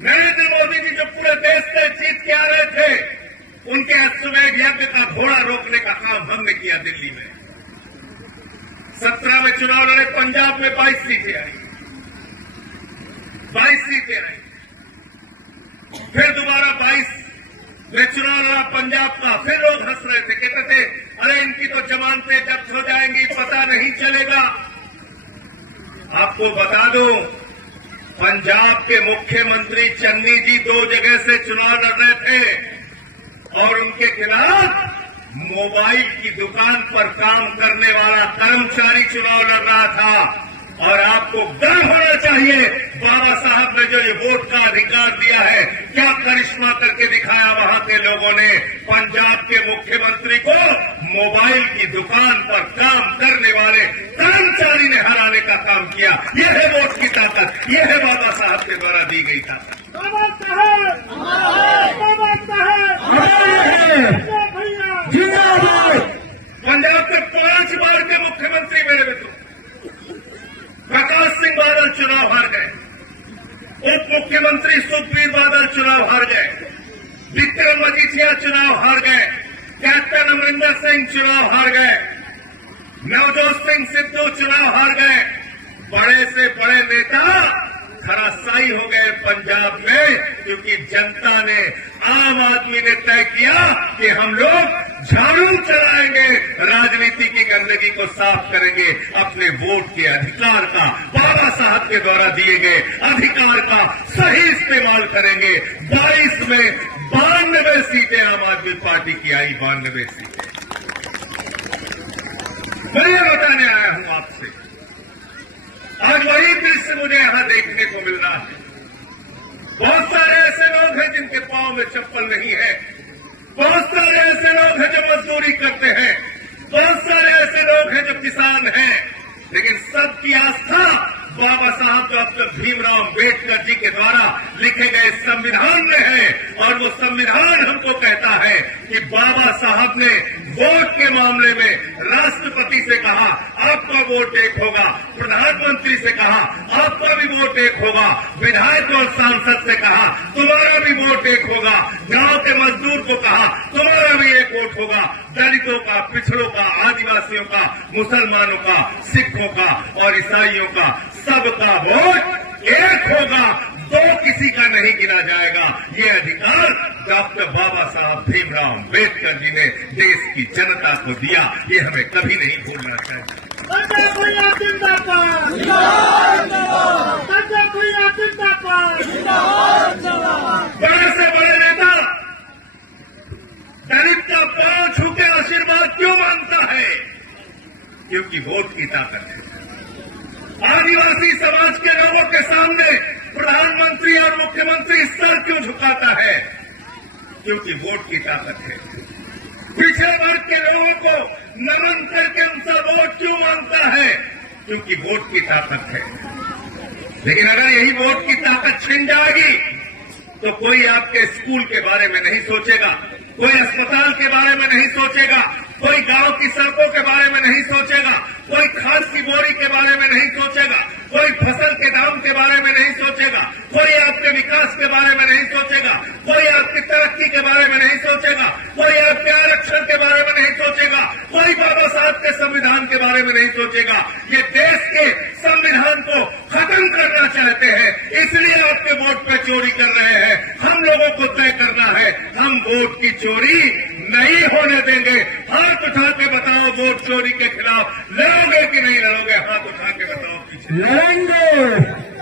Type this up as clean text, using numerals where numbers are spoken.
नरेंद्र मोदी जी जो पूरे देश से जीत के आ रहे थे, उनके अश्वमेध यज्ञ का घोड़ा रोकने का काम हमने किया दिल्ली में। 17 में चुनाव लड़े, पंजाब में 22 सीटें आई, 22 सीटें आई। फिर दोबारा 22 में चुनाव लड़ा पंजाब का। फिर लोग हंस रहे थे, कहते थे अरे इनकी तो जमानतें जब्त हो जाएंगी, पता नहीं चलेगा। आपको बता दूं, पंजाब के मुख्यमंत्री चन्नी जी 2 जगह से चुनाव लड़ रहे थे और उनके खिलाफ मोबाइल की दुकान पर काम करने वाला कर्मचारी चुनाव लड़ रहा था। और आपको गर्व होना चाहिए, बाबा साहब ने जो ये वोट का अधिकार दिया है, क्या करिश्मा करके दिखाया वहां के लोगों ने। पंजाब के मुख्यमंत्री को मोबाइल की दुकान पर काम करने वाले कर्मचारी ने हराने का काम किया। यह है वोट की ताकत, यह है बाबा साहब के द्वारा दी गई ताकत। बाबा साहब, बाबा साहब, पंजाब के 5 बार के मुख्यमंत्री मेरे मित्र प्रकाश सिंह बादल चुनाव हार गए, उप मुख्यमंत्री सुखबीर बादल चुनाव हार गए, विक्रम मजीठिया चुनाव हार गए, कैप्टन अमरिंदर सिंह चुनाव हार गए, नवजोत सिंह सिद्धू चुनाव हार गए। बड़े से बड़े नेता धराशायी हो गए पंजाब में, क्योंकि जनता ने, आम आदमी ने तय किया कि हम लोग झाड़ू चलाएंगे, राजनीति की गंदगी को साफ करेंगे, अपने वोट के अधिकार का, बाबा साहब के द्वारा दिए गए अधिकार का सही इस्तेमाल करेंगे। 22 में 92 सीटें आम आदमी पार्टी की आई, 92 सीटें। मैं ये बताने आया हूं आपसे, आज वही दृश्य मुझे यहां देखने को मिल रहा है। बहुत सारे ऐसे लोग हैं जिनके पांव में चप्पल नहीं है, बहुत सारे ऐसे लोग हैं जो मजदूरी करते हैं, बहुत सारे ऐसे लोग हैं जो किसान हैं, लेकिन सबकी आस्था बाबा साहब डॉक्टर भीमराव अम्बेडकर जी के द्वारा लिखे गए संविधान में है। और वो संविधान हमको कहता है कि बाबा साहब ने वोट के मामले में राष्ट्रपति से कहा आपका वोट एक होगा, प्रधानमंत्री से कहा आपका भी वोट एक होगा, विधायक और सांसद से कहा तुम्हारा भी वोट एक होगा, गांव के मजदूर को कहा तुम्हारा भी एक वोट होगा, दलितों का, पिछड़ों का, आदिवासियों का, मुसलमानों का, सिखों का और ईसाइयों का, सबका वोट एक होगा, 2 किसी का नहीं गिना जाएगा। ये अधिकार डॉक्टर बाबा साहब भीमराव अम्बेडकर जी ने देश की जनता को दिया, ये हमें कभी नहीं भूलना चाहिए। बड़े से बड़े नेता दलित का पांव छू के आशीर्वाद क्यों मांगता है? क्योंकि वोट की ताकत है। आदिवासी समाज के लोगों के सामने प्रधानमंत्री और मुख्यमंत्री सर क्यों झुकाता है? क्योंकि वोट की ताकत है। पिछड़े वर्ग के लोगों को नमन करके उनसे वोट क्यों मांगता है? क्योंकि वोट की ताकत है। लेकिन अगर यही वोट की ताकत छिन जाएगी तो कोई आपके स्कूल के बारे में नहीं सोचेगा, कोई अस्पताल के बारे में नहीं सोचेगा, कोई गांव की सड़कों के बारे में नहीं सोचेगा, कोई खाद की बोरी के बारे में नहीं सोचेगा, कोई फसल के दाम के बारे में नहीं सोचेगा, कोई आपके विकास के बारे में नहीं सोचेगा, कोई आपकी तरक्की के बारे में नहीं सोचेगा, कोई आपके आरक्षण के बारे में नहीं सोचेगा, कोई बाबा साहब के संविधान के बारे में नहीं सोचेगा। ये देश के संविधान को खत्म करना चाहते हैं, इसलिए आपके वोट पे चोरी कर रहे हैं। हम लोगों को तय करना है, हम वोट की चोरी नहीं होने देंगे। हाथ उठा के बताओ, वोट चोरी के खिलाफ लड़ोगे कि नहीं लड़ोगे? हाथ उठा के बताओ। लड़ेंगे।